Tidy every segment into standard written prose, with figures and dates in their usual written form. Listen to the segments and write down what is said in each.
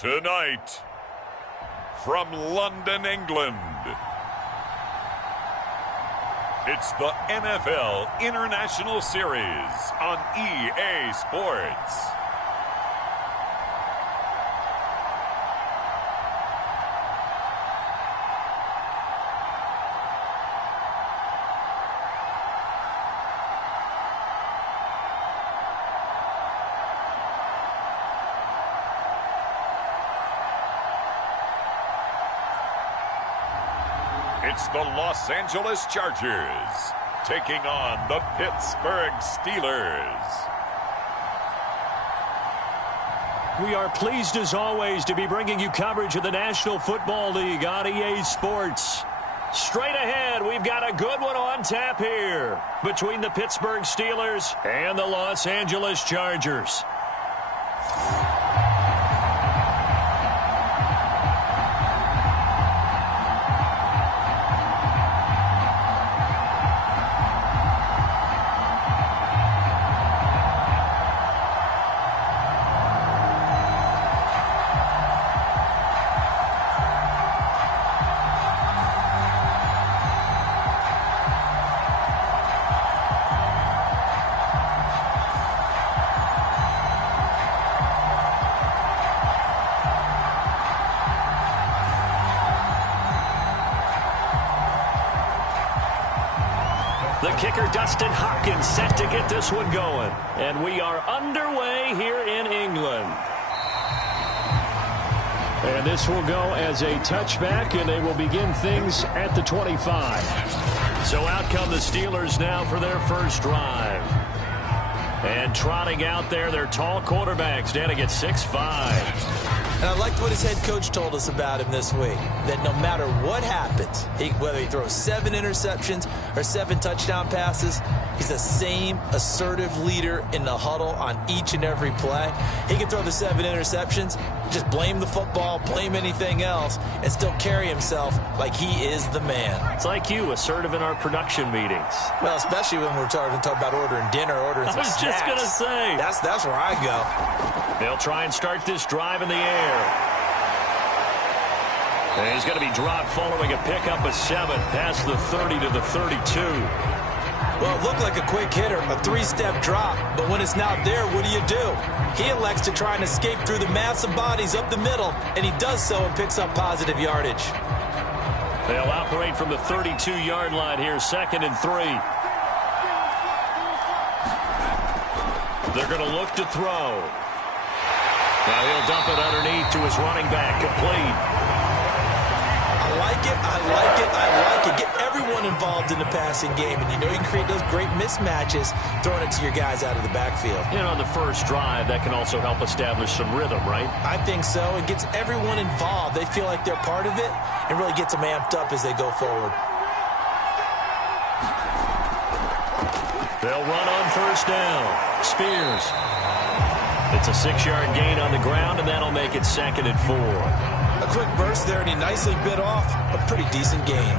Tonight, from London, England, it's the NFL International Series on EA Sports. It's the Los Angeles Chargers taking on the Pittsburgh Steelers. We are pleased as always to be bringing you coverage of the National Football League on EA Sports. Straight ahead, we've got a good one on tap here between the Pittsburgh Steelers and the Los Angeles Chargers. The kicker, Dustin Hopkins, set to get this one going. And we are underway here in England. And this will go as a touchback, and they will begin things at the 25. So out come the Steelers now for their first drive. And trotting out there, their tall quarterbacks standing at 6'5". And I liked what his head coach told us about him this week, that no matter what happens, whether he throws 7 interceptions or 7 touchdown passes, he's the same assertive leader in the huddle on each and every play. He can throw the 7 interceptions, just blame the football, blame anything else, and still carry himself like he is the man. It's like you, assertive in our production meetings. Well, especially when we're talking about ordering dinner, ordering some snacks. I was just going to say. That's where I go. They'll try and start this drive in the air. And he's going to be dropped following a pickup of 7 past the 30 to the 32. Well, it looked like a quick hitter, a 3-step drop, but when it's not there, what do? He elects to try and escape through the massive bodies up the middle, and he does so and picks up positive yardage. They'll operate from the 32-yard line here, 2nd and 3. They're going to look to throw. Now he'll dump it underneath to his running back, complete. I like it. Get everyone involved in the passing game, and you know you can create those great mismatches throwing it to your guys out of the backfield. And on the first drive, that can also help establish some rhythm, right? I think so. It gets everyone involved. They feel like they're part of it and really gets them amped up as they go forward. They'll run on first down. Spears. It's a 6-yard gain on the ground, and that'll make it 2nd and 4. A quick burst there, and he nicely bit off a pretty decent gain.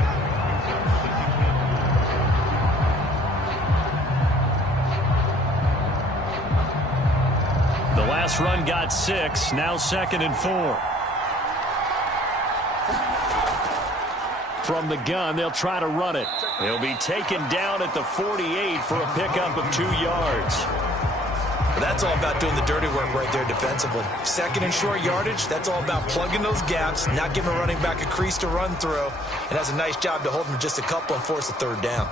The last run got 6, now 2nd and 4. From the gun, they'll try to run it. He'll be taken down at the 48 for a pickup of 2 yards. That's all about doing the dirty work right there defensively. 2nd and short yardage, that's all about plugging those gaps, not giving a running back a crease to run through, and that's a nice job to hold him just a couple and force a 3rd down.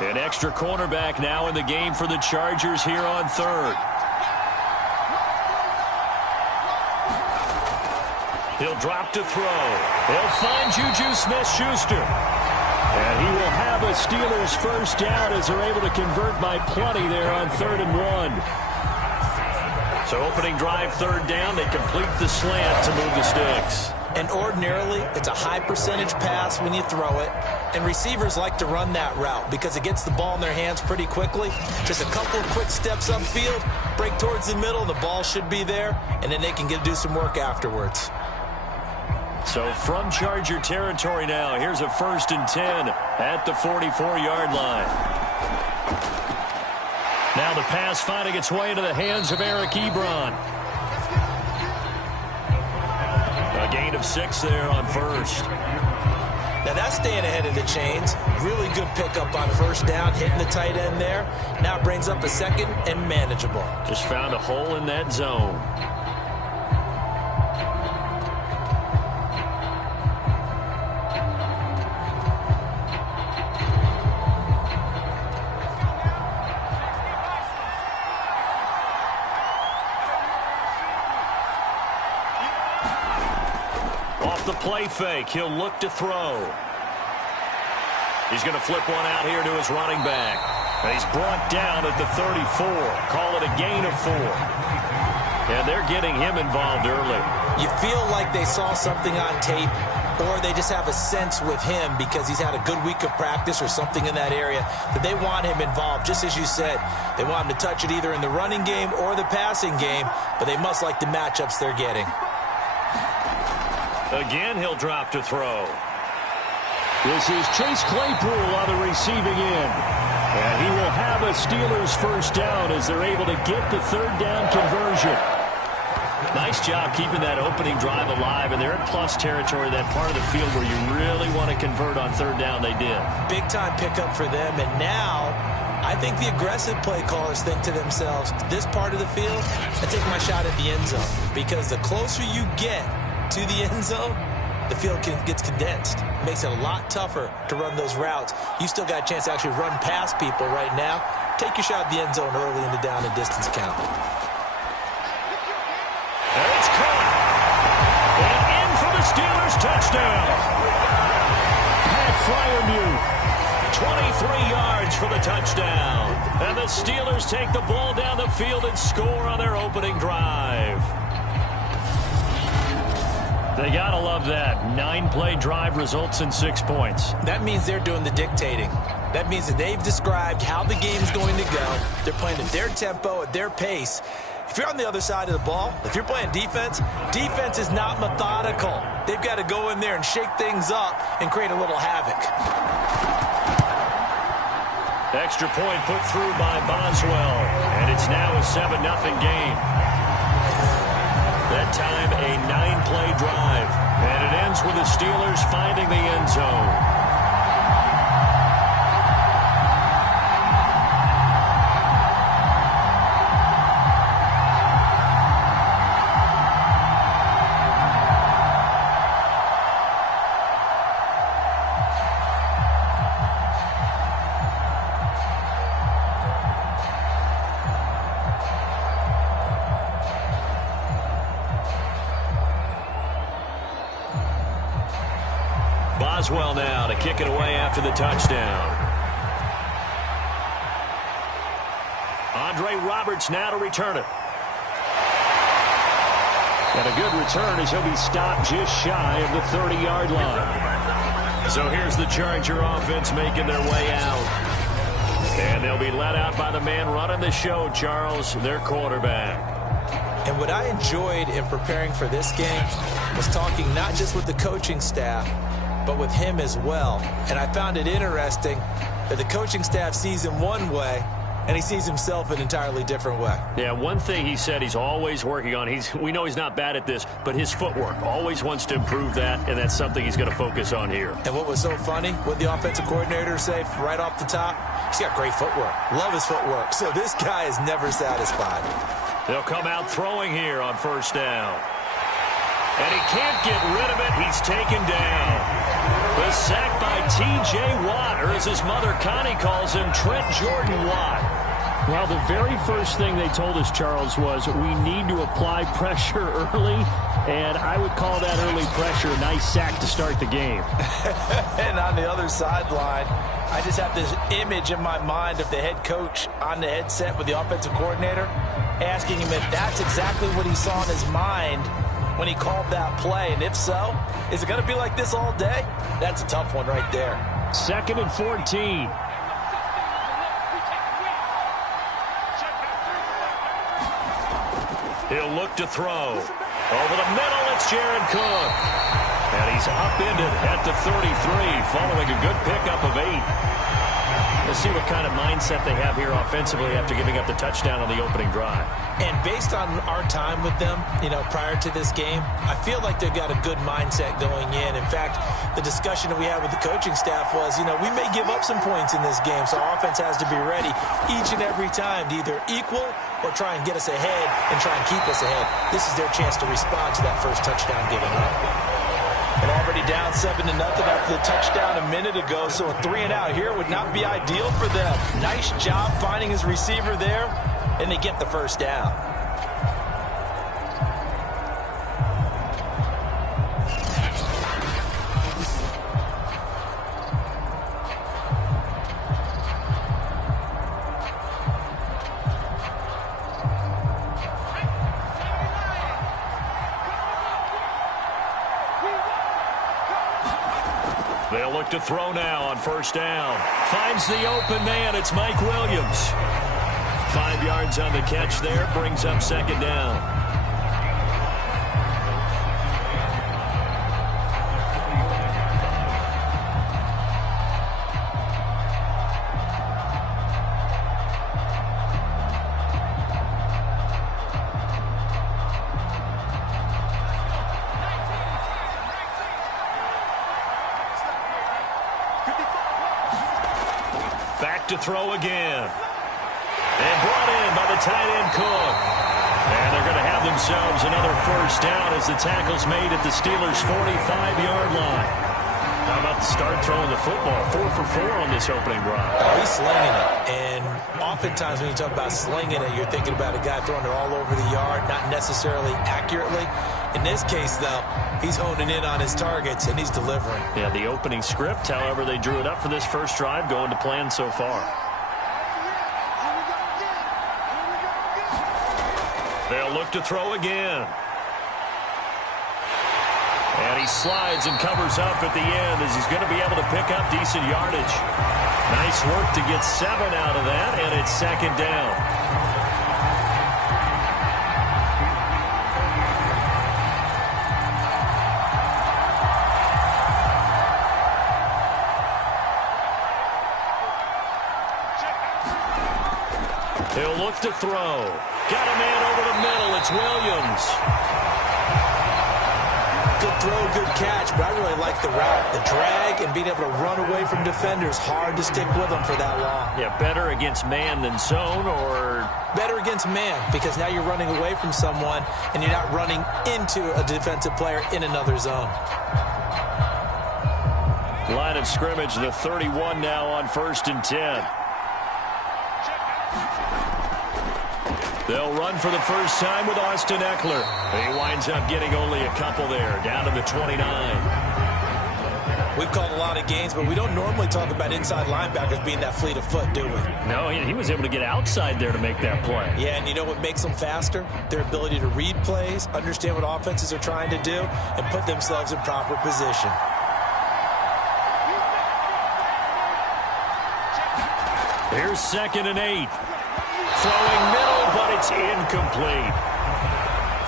An extra cornerback now in the game for the Chargers here on 3rd. He'll drop to throw. He'll find Juju Smith-Schuster. And he will have a Steelers first down as they're able to convert by plenty there on 3rd and 1. So opening drive, 3rd down. They complete the slant to move the sticks. And ordinarily, it's a high percentage pass when you throw it. And receivers like to run that route because it gets the ball in their hands pretty quickly. Just a couple of quick steps upfield, break towards the middle, the ball should be there, and then they can do some work afterwards. So from Charger territory now, here's a 1st and 10 at the 44-yard line. Now the pass finding its way into the hands of Eric Ebron. A gain of 6 there on 1st. Now that's staying ahead of the chains. Really good pickup on 1st down, hitting the tight end there. Now brings up a 2nd and manageable. Just found a hole in that zone. The play fake. He'll look to throw. He's going to flip one out here to his running back. And he's brought down at the 34. Call it a gain of 4. And they're getting him involved early. You feel like they saw something on tape, or they just have a sense with him because he's had a good week of practice or something in that area that they want him involved. Just as you said, they want him to touch it either in the running game or the passing game, but they must like the matchups they're getting. Again, he'll drop to throw. This is Chase Claypool on the receiving end. And he will have a Steelers 1st down as they're able to get the 3rd down conversion. Nice job keeping that opening drive alive, and they're in plus territory, that part of the field where you really want to convert on 3rd down. They did. Big-time pickup for them, and now I think the aggressive play callers think to themselves, this part of the field, I take my shot at the end zone, because the closer you get to the end zone, the field gets condensed. Makes it a lot tougher to run those routes. You still got a chance to actually run past people right now. Take your shot at the end zone early in the down and distance count. And it's caught. And in for the Steelers touchdown. Pat Freiermuth, 23 yards for the touchdown. And the Steelers take the ball down the field and score on their opening drive. They got to love that. 9-play drive results in 6 points. That means they're doing the dictating. That means that they've described how the game's going to go. They're playing at their tempo, at their pace. If you're on the other side of the ball, if you're playing defense, defense is not methodical. They've got to go in there and shake things up and create a little havoc. Extra point put through by Boswell. And it's now a 7-0 game. That time, a 9-play drive. And it ends with the Steelers finding the end zone. Boswell now to kick it away after the touchdown. Andre Roberts now to return it. And a good return as he'll be stopped just shy of the 30-yard line. So here's the Charger offense making their way out. And they'll be let out by the man running the show, Charles, their quarterback. And what I enjoyed in preparing for this game was talking not just with the coaching staff, but with him as well. And I found it interesting that the coaching staff sees him one way, and he sees himself an entirely different way. Yeah, one thing he said he's always working on, we know he's not bad at this, but his footwork, always wants to improve that, and that's something he's going to focus on here. And what was so funny, what the offensive coordinator say right off the top, he's got great footwork. Love his footwork. So this guy is never satisfied. They'll come out throwing here on 1st down. And he can't get rid of it. He's taken down. The sack by T.J. Watt, or as his mother Connie calls him, Trent Jordan Watt. Well, the very first thing they told us, Charles, was we need to apply pressure early, and I would call that early pressure a nice sack to start the game. And on the other sideline, I just have this image in my mind of the head coach on the headset with the offensive coordinator asking him if that's exactly what he saw in his mind when he called that play. And if so, is it going to be like this all day? That's a tough one right there. 2nd and 14. He'll look to throw. Over the middle, it's Jared Cook. And he's upended at the 33, following a good pickup of 8. Let's see what kind of mindset they have here offensively after giving up the touchdown on the opening drive. And based on our time with them, prior to this game, I feel like they've got a good mindset going in. In fact, the discussion that we had with the coaching staff was, we may give up some points in this game, so our offense has to be ready each and every time to either equal or try and get us ahead and try and keep us ahead. This is their chance to respond to that first touchdown given up. And already down 7-0 after the touchdown a minute ago, so a 3-and-out here would not be ideal for them. Nice job finding his receiver there, and they get the first down. They'll look to throw now on first down. Finds the open man. It's Mike Williams. 5 yards on the catch there. Brings up second down. Back to throw again. And brought in by the tight end Cook. And they're going to have themselves another first down as the tackle's made at the Steelers' 45-yard line. How about the start throwing the football? 4 for 4 on this opening drive. Oh, he's slinging it. And oftentimes when you talk about slinging it, you're thinking about a guy throwing it all over the yard, not necessarily accurately. In this case, though, he's honing in on his targets, and he's delivering. Yeah, the opening script, however, they drew it up for this first drive, going to plan so far. They'll look to throw again. And he slides and covers up at the end as he's going to be able to pick up decent yardage. Nice work to get 7 out of that, and it's second down. He'll look to throw. Got a man over the middle. It's Williams. Good throw, good catch, but I really like the route, the drag, and being able to run away from defenders. Hard to stick with them for that long. Yeah, better against man than zone, or? Better against man, because now you're running away from someone, and you're not running into a defensive player in another zone. Line of scrimmage, the 31 now on 1st and 10. They'll run for the first time with Austin Eckler. He winds up getting only a couple there, down to the 29. We've called a lot of games, but we don't normally talk about inside linebackers being that fleet of foot, do we? No, he was able to get outside there to make that play. Yeah, and you know what makes them faster? Their ability to read plays, understand what offenses are trying to do, and put themselves in proper position. Here's 2nd and 8. Throwing middle, but it's incomplete.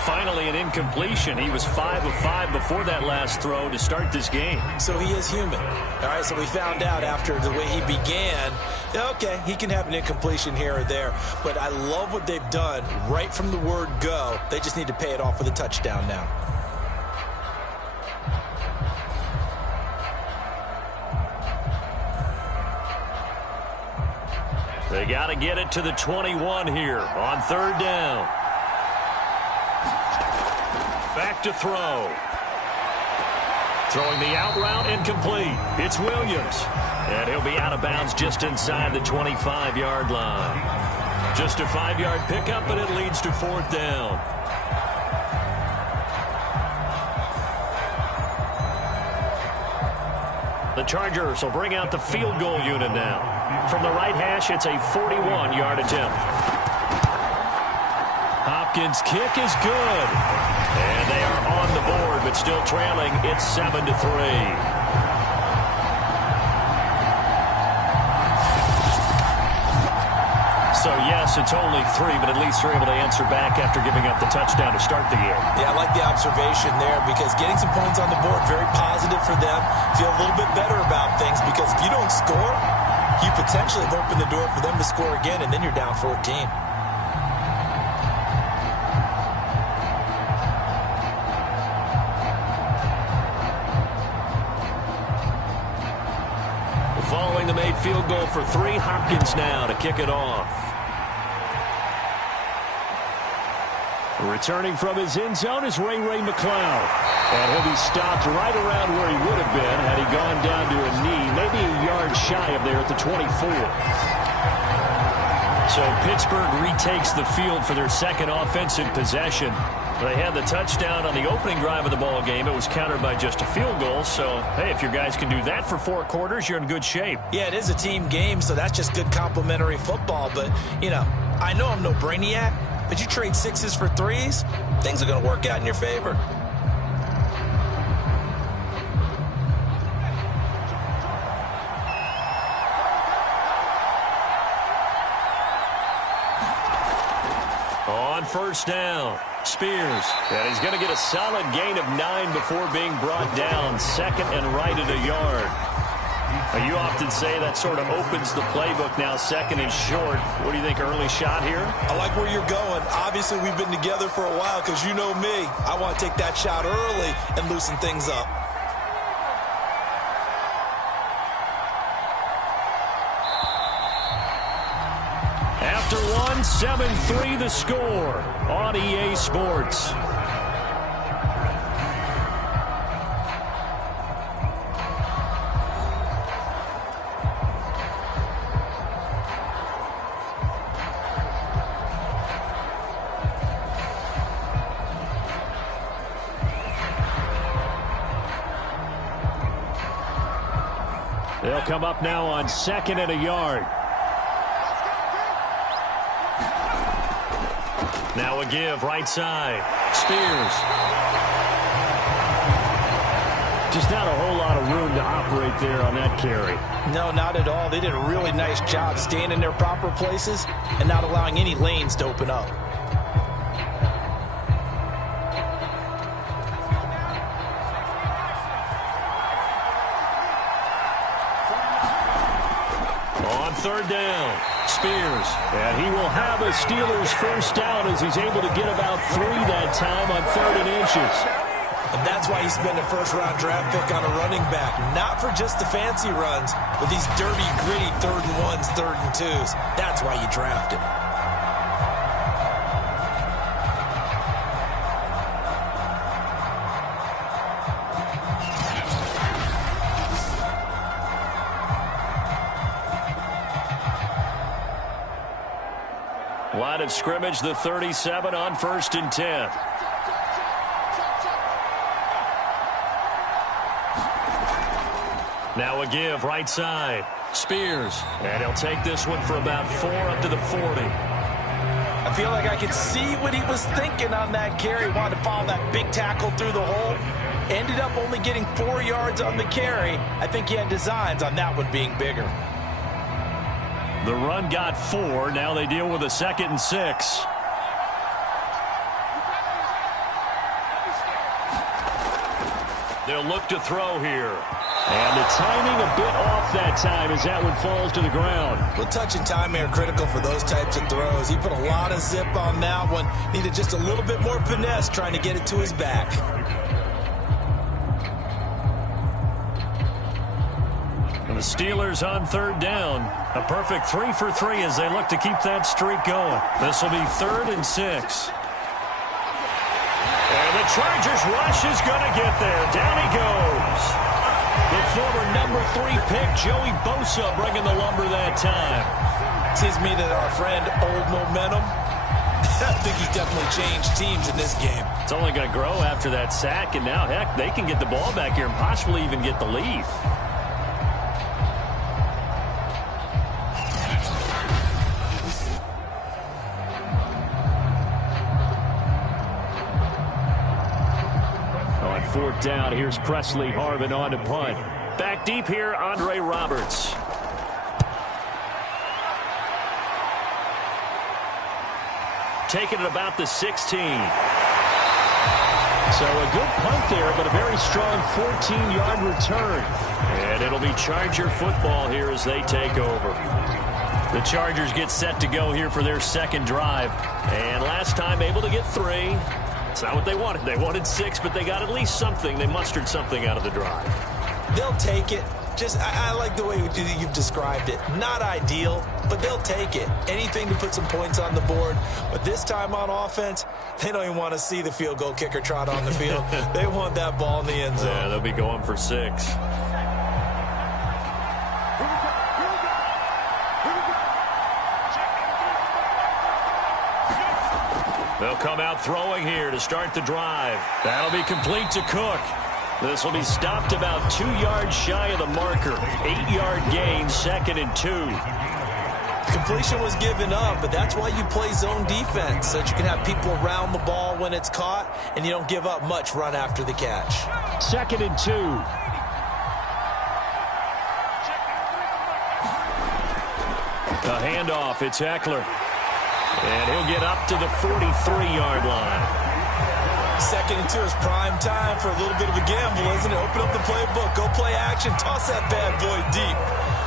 Finally, an incompletion. He was 5 of 5 before that last throw to start this game. So he is human. All right, so we found out after the way he began, okay, he can have an incompletion here or there. But I love what they've done right from the word go. They just need to pay it off with a touchdown now. They got to get it to the 21 here on 3rd down. Back to throw. Throwing the out route, incomplete. It's Williams. And he'll be out of bounds just inside the 25-yard line. Just a 5-yard pickup, but it leads to 4th down. The Chargers will bring out the field goal unit now. From the right hash, it's a 41-yard attempt. Hopkins' kick is good. And they are on the board, but still trailing. It's 7-3. So, yes, it's only 3, but at least they're able to answer back after giving up the touchdown to start the year. Yeah, I like the observation there, because getting some points on the board, very positive for them. Feel a little bit better about things, because if you don't score, you potentially have opened the door for them to score again, and then you're down 14. Following the made field goal for 3, Hopkins now to kick it off. Returning from his end zone is Ray McCloud. And he'll be stopped right around where he would have been had he gone down to a knee, maybe a yard shy of there at the 24. So Pittsburgh retakes the field for their second offensive possession. They had the touchdown on the opening drive of the ball game. It was countered by just a field goal. So, hey, if your guys can do that for 4 quarters, you're in good shape. Yeah, it is a team game, so that's just good complimentary football. But, you know, I know I'm no brainiac, but you trade 6s for 3s, things are going to work out in your favor. On first down, Spears. And he's going to get a solid gain of 9 before being brought down. Second and right at a yard. You often say that sort of opens the playbook now, second and short. What do you think, early shot here? I like where you're going. Obviously, we've been together for a while, because you know me. I want to take that shot early and loosen things up. After one, 7-3 the score on EA Sports. They'll come up now on 2nd and a yard. Now a give, right side. Spears. Just not a whole lot of room to operate there on that carry. No, not at all. They did a really nice job staying in their proper places and not allowing any lanes to open up. On 3rd down, Spears. And he will have a Steelers first down as he's able to get about 3 that time on 3rd and inches. And that's why you spend a first-round draft pick on a running back. Not for just the fancy runs, but these dirty, gritty 3rd and 1s, 3rd and 2s. That's why you draft him. Line of scrimmage, the 37 on 1st and 10. Now a give, right side. Spears. And he'll take this one for about 4 up to the 40. I feel like I could see what he was thinking on that carry. Wanted to follow that big tackle through the hole. Ended up only getting 4 yards on the carry. I think he had designs on that one being bigger. The run got 4. Now they deal with a 2nd and 6. They'll look to throw here. And the timing a bit off that time as that one falls to the ground. Well, touch and timing are critical for those types of throws. He put a lot of zip on that one. Needed just a little bit more finesse trying to get it to his back. And the Steelers on 3rd down. A perfect 3 for 3 as they look to keep that streak going. This will be 3rd and 6. And the Chargers rush is going to get there. Down he goes. The former number 3 pick, Joey Bosa, bringing the lumber that time. Seems to me that our friend Old Momentum, I think he's definitely changed teams in this game. It's only going to grow after that sack, and now, heck, they can get the ball back here and possibly even get the lead. On 4th down, here's Presley Harvin on to punt. Back deep here, Andre Roberts. Taking it about the 16. So a good punt there, but a very strong 14-yard return. And it'll be Charger football here as they take over. The Chargers get set to go here for their second drive. And last time able to get 3. It's not what they wanted. They wanted 6, but they got at least something. They mustered something out of the drive. They'll take it. I like the way you've described it. Not ideal, but they'll take it. Anything to put some points on the board. But this time on offense, they don't even want to see the field goal kicker trot on the field. They want that ball in the end zone. Yeah, they'll be going for 6. They'll come out throwing here to start the drive. That'll be complete to Cook. This will be stopped about 2 yards shy of the marker. 8-yard gain, 2nd and 2. Completion was given up, but that's why you play zone defense, so that you can have people around the ball when it's caught, and you don't give up much run after the catch. 2nd and 2. A handoff, it's Eckler. And he'll get up to the 43-yard line. 2nd and 2 is prime time for a little bit of a gamble, isn't it? Open up the playbook, go play action, toss that bad boy deep.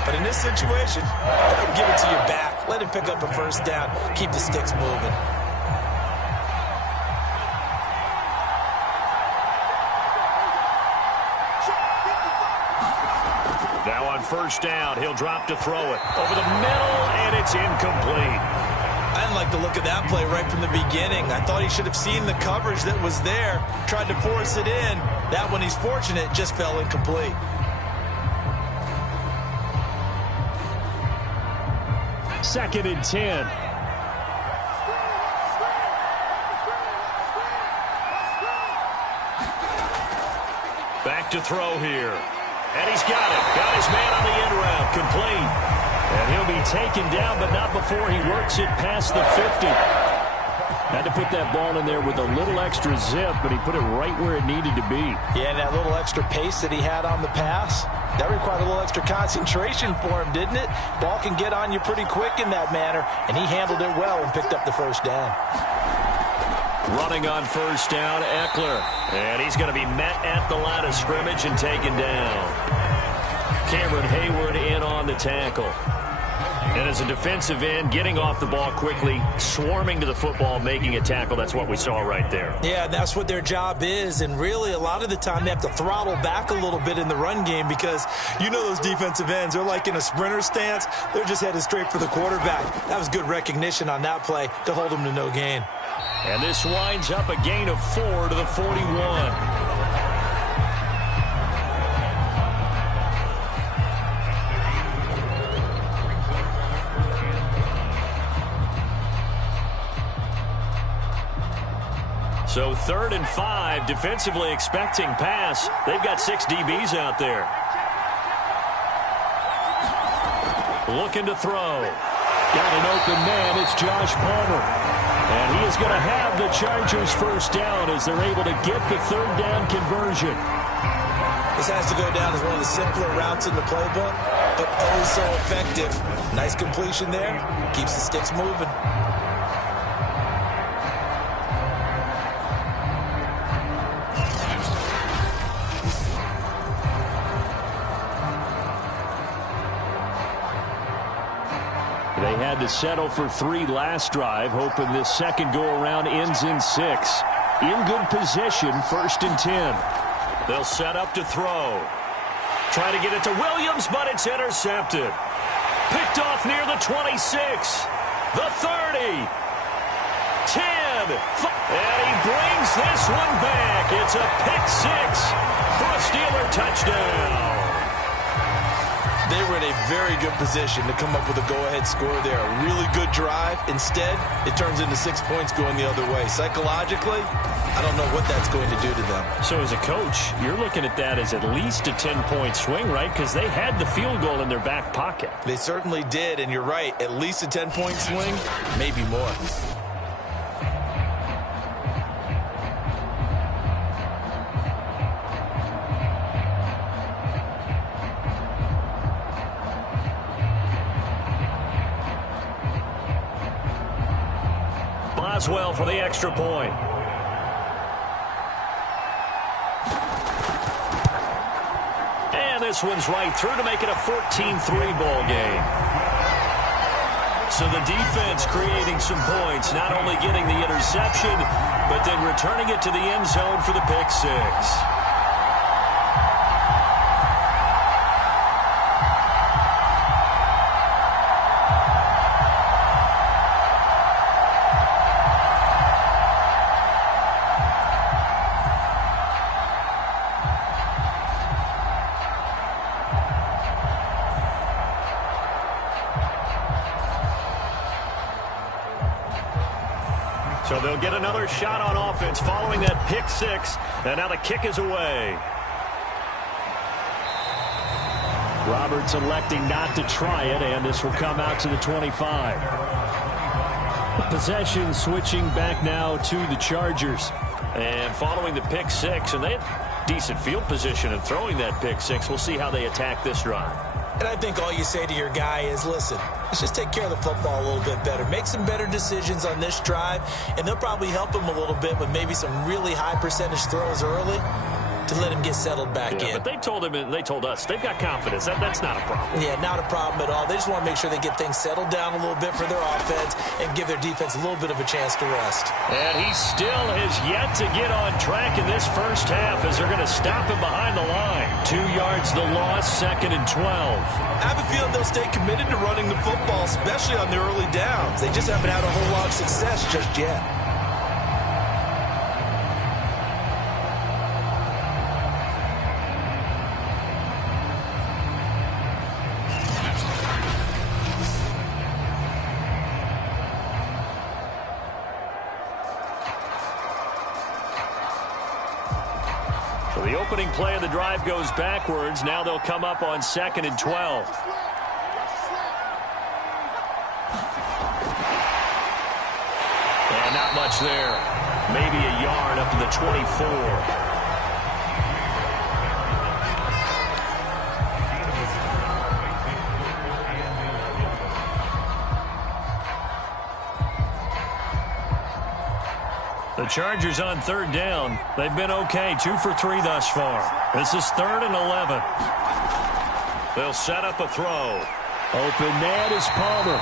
But in this situation, give it to your back. Let him pick up a first down. Keep the sticks moving. Now on first down, he'll drop to throw it. Over the middle, and it's incomplete. I didn't like the look of that play right from the beginning. I thought he should have seen the coverage that was there, tried to force it in. That one, he's fortunate, just fell incomplete. Second and 10. Back to throw here. And he's got it. Got his man on the end route. Complete. And he'll be taken down, but not before he works it past the 50. Had to put that ball in there with a little extra zip, but he put it right where it needed to be. Yeah, and that little extra pace that he had on the pass, that required a little extra concentration for him, didn't it? Ball can get on you pretty quick in that manner, and he handled it well and picked up the first down. Running on first down, Eckler. And he's going to be met at the line of scrimmage and taken down. Cameron Hayward in on the tackle. And as a defensive end, getting off the ball quickly, swarming to the football, making a tackle. That's what we saw right there. Yeah, that's what their job is. And really, a lot of the time, they have to throttle back a little bit in the run game because you know those defensive ends, they're like in a sprinter stance. They're just headed straight for the quarterback. That was good recognition on that play to hold them to no gain. And this winds up a gain of 4 to the 41. So 3rd and 5, defensively expecting pass. They've got 6 DBs out there. Looking to throw. Got an open man. It's Josh Palmer. And he is going to have the Chargers first down as they're able to get the 3rd down conversion. This has to go down as one of the simpler routes in the playbook, but oh so effective. Nice completion there. Keeps the sticks moving. They had to settle for 3 last drive, hoping this second go-around ends in 6. In good position, 1st and 10. They'll set up to throw. Try to get it to Williams, but it's intercepted. Picked off near the 26. The 30. 10. And he brings this one back. It's a pick 6 for a Steeler touchdown. They were in a very good position to come up with a go-ahead score there. A really good drive. Instead, it turns into 6 points going the other way. Psychologically, I don't know what that's going to do to them. So as a coach, you're looking at that as at least a 10-point swing, right? Because they had the field goal in their back pocket. They certainly did, and you're right. At least a 10-point swing, maybe more. Boswell for the extra point. And this one's right through to make it a 14-3 ball game. So the defense creating some points, not only getting the interception, but then returning it to the end zone for the pick six. So they'll get another shot on offense following that pick six. And now the kick is away. Roberts electing not to try it, and this will come out to the 25. Possession switching back now to the Chargers. And following the pick six, and they had decent field position and throwing that pick six. We'll see how they attack this drive. And I think all you say to your guy is, listen, let's just take care of the football a little bit better. Make some better decisions on this drive, and they'll probably help him a little bit with maybe some really high percentage throws early to let him get settled back in. But they told him, and they told us, they've got confidence. That's not a problem. Yeah, not a problem at all. They just want to make sure they get things settled down a little bit for their offense and give their defense a little bit of a chance to rest. And he still has yet to get on track in this first half as they're going to stop him behind the line. 2 yards the loss, 2nd and 12. I have a feeling they'll stay committed to running the football, especially on the early downs. They just haven't had a whole lot of success just yet. So the opening play of the drive goes backwards. Now they'll come up on 2nd and 12. And not much there. Maybe a yard up to the 24. The Chargers on 3rd down. They've been okay, 2 for 3 thus far. This is 3rd and 11. They'll set up a throw. Open man is Palmer.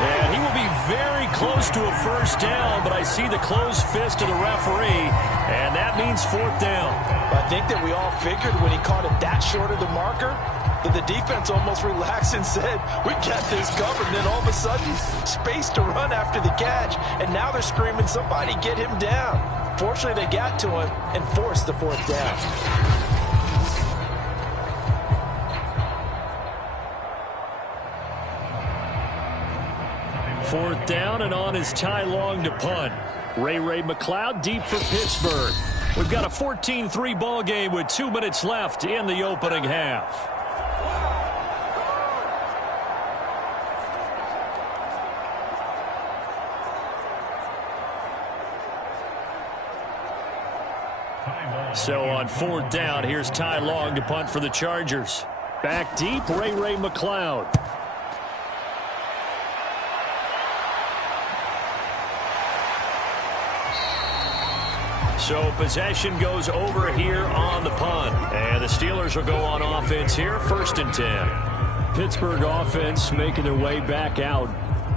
And he will be very close to a first down, but I see the closed fist of the referee, and that means 4th down. I think that we all figured when he caught it that short of the marker, that the defense almost relaxed and said, we got this covered. And then all of a sudden, space to run after the catch. And now they're screaming, somebody get him down. Fortunately, they got to him and forced the 4th down. Fourth down, and on is Ty Long to punt. Ray McLeod deep for Pittsburgh. We've got a 14-3 ball game with 2 minutes left in the opening half. So on 4th down, here's Ty Long to punt for the Chargers. Back deep, Ray McLeod. So possession goes over here on the punt. And the Steelers will go on offense here, 1st and 10. Pittsburgh offense making their way back out.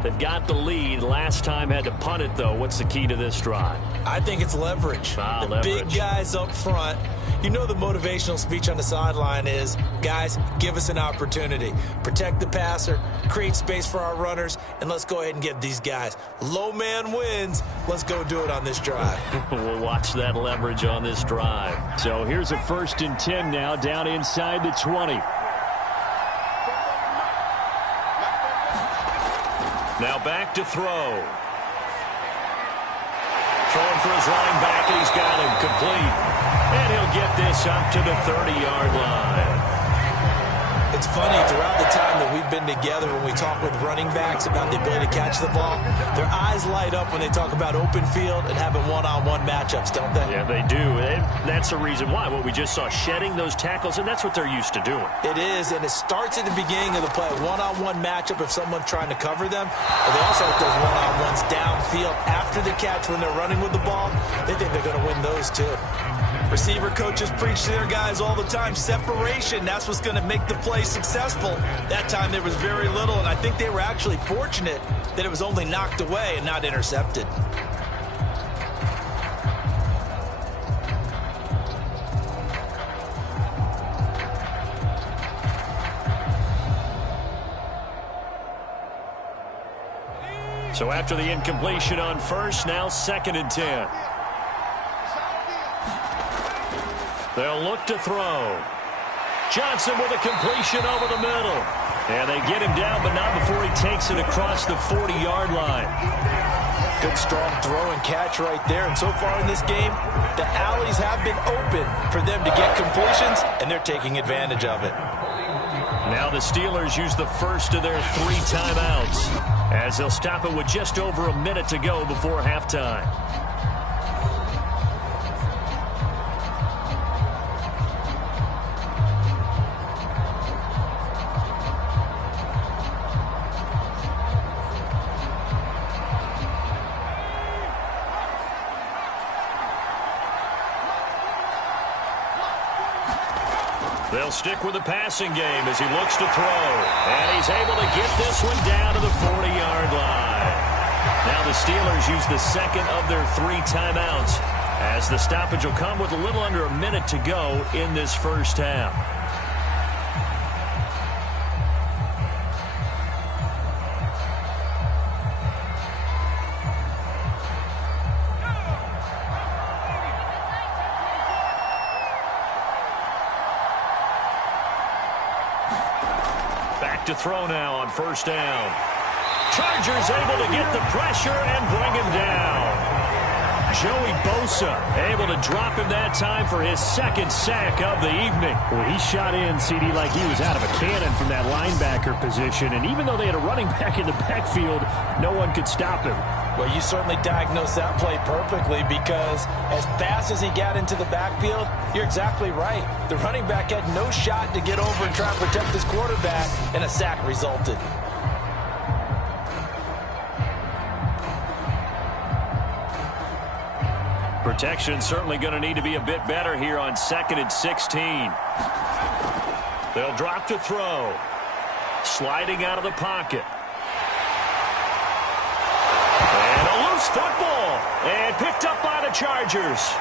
They've got the lead. Last time had to punt it, though. What's the key to this drive? I think it's leverage. The big guys up front. You know the motivational speech on the sideline is, guys, give us an opportunity. Protect the passer, create space for our runners, and let's go ahead and get these guys. Low man wins. Let's go do it on this drive. We'll watch that leverage on this drive. So here's a 1st and 10 now, down inside the 20. Now back to throw. Throwing for his running back, and he's got him complete. And he'll get this up to the 30-yard line. It's funny, throughout the time that we've been together, when we talk with running backs about the ability to catch the ball, their eyes light up when they talk about open field and having one-on-one matchups, don't they? Yeah, they do. That's the reason why. What we just saw, shedding those tackles, and that's what they're used to doing. It is, and it starts at the beginning of the play. One-on-one matchup if someone's trying to cover them. But they also have those one-on-ones downfield after the catch when they're running with the ball. They think they're going to win those, too. Receiver coaches preach to their guys all the time. Separation, that's what's going to make the play successful. That time there was very little, and I think they were actually fortunate that it was only knocked away and not intercepted. So after the incompletion on first, now 2nd and 10. They'll look to throw. Johnson with a completion over the middle. And they get him down, but not before he takes it across the 40-yard line. Good strong throw and catch right there. And so far in this game, the alleys have been open for them to get completions, and they're taking advantage of it. Now the Steelers use the first of their 3 timeouts, as they'll stop it with just over a minute to go before halftime. They'll stick with the passing game as he looks to throw. And he's able to get this one down to the 40-yard line. Now the Steelers use the second of their 3 timeouts, as the stoppage will come with a little under a minute to go in this first half. To throw now on first down. Chargers able to get the pressure and bring him down. Joey Bosa able to drop him that time for his 2nd sack of the evening. Well, he shot in, CD, like he was out of a cannon from that linebacker position. And even though they had a running back in the backfield, no one could stop him. Well, you certainly diagnosed that play perfectly, because as fast as he got into the backfield, you're exactly right. The running back had no shot to get over and try and protect his quarterback, and a sack resulted. Protection certainly going to need to be a bit better here on 2nd and 16. They'll drop to throw. Sliding out of the pocket. And a loose football. And picked up by the Chargers.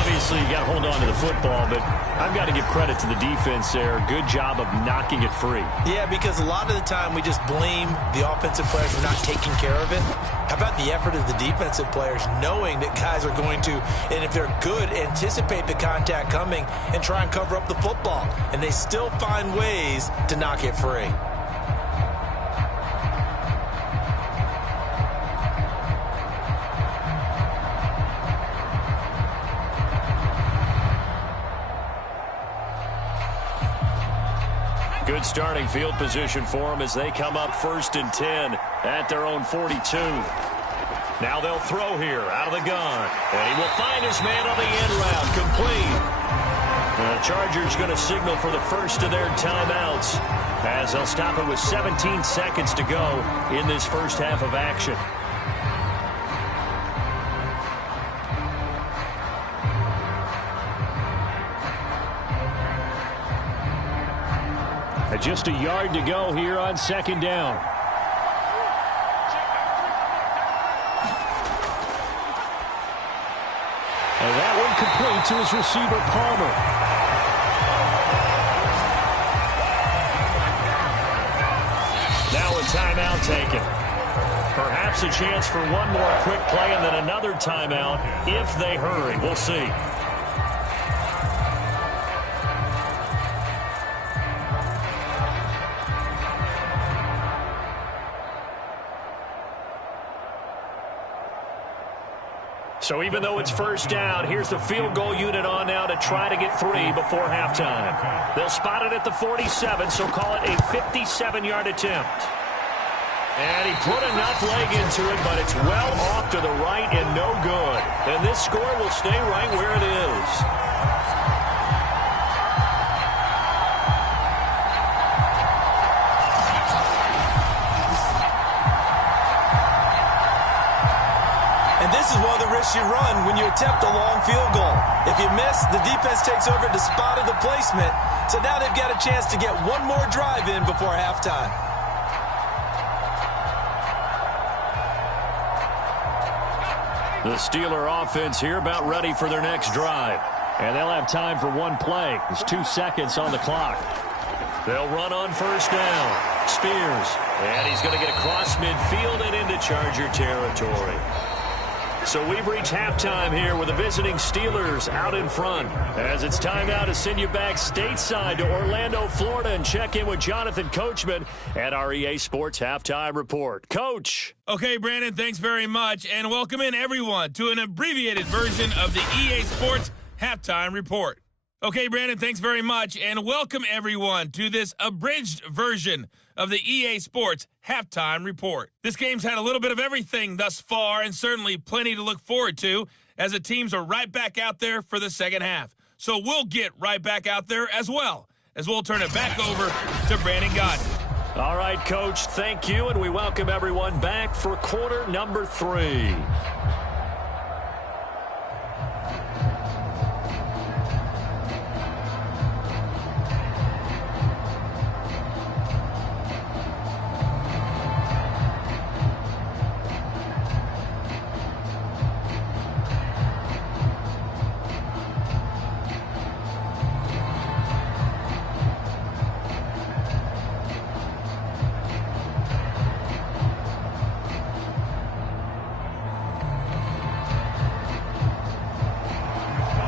Obviously, you got to hold on to the football, but I've got to give credit to the defense there. Good job of knocking it free. Yeah, because a lot of the time we just blame the offensive players for not taking care of it. How about the effort of the defensive players, knowing that guys are going to, and if they're good, anticipate the contact coming and try and cover up the football. And they still find ways to knock it free. Good starting field position for them as they come up 1st and 10 at their own 42. Now they'll throw here out of the gun. And he will find his man on the end route, complete. And the Chargers going to signal for the first of their timeouts, as they'll stop it with 17 seconds to go in this first half of action. Just a yard to go here on 2nd down. And that one complete to his receiver, Palmer. Now a timeout taken. Perhaps a chance for one more quick play and then another timeout if they hurry. We'll see. So even though it's first down, here's the field goal unit on now to try to get 3 before halftime. They'll spot it at the 47, so call it a 57-yard attempt. And he put enough leg into it, but it's well off to the right and no good. And this score will stay right where it is. this is one of the risks you run when you attempt a long field goal. If you miss, the defense takes over the spot of the placement. So now they've got a chance to get one more drive in before halftime. The Steeler offense here about ready for their next drive. And they'll have time for one play. There's 2 seconds on the clock. They'll run on first down. Spears. And he's going to get across midfield and into Charger territory. So we've reached halftime here with the visiting Steelers out in front. As it's time now to send you back stateside to Orlando, Florida, and check in with Jonathan Coachman at our EA Sports Halftime Report. Coach. Okay, Brandon, thanks very much. And welcome in, everyone, to an abbreviated version of the EA Sports Halftime Report. Okay, Brandon, thanks very much. And welcome, everyone, to this abridged version of the EA Sports Halftime Report. This game's had a little bit of everything thus far, and certainly plenty to look forward to, as the teams are right back out there for the second half. So we'll get right back out there as well, as we'll turn it back over to Brandon Godden. All right, Coach, thank you, and we welcome everyone back for quarter number 3.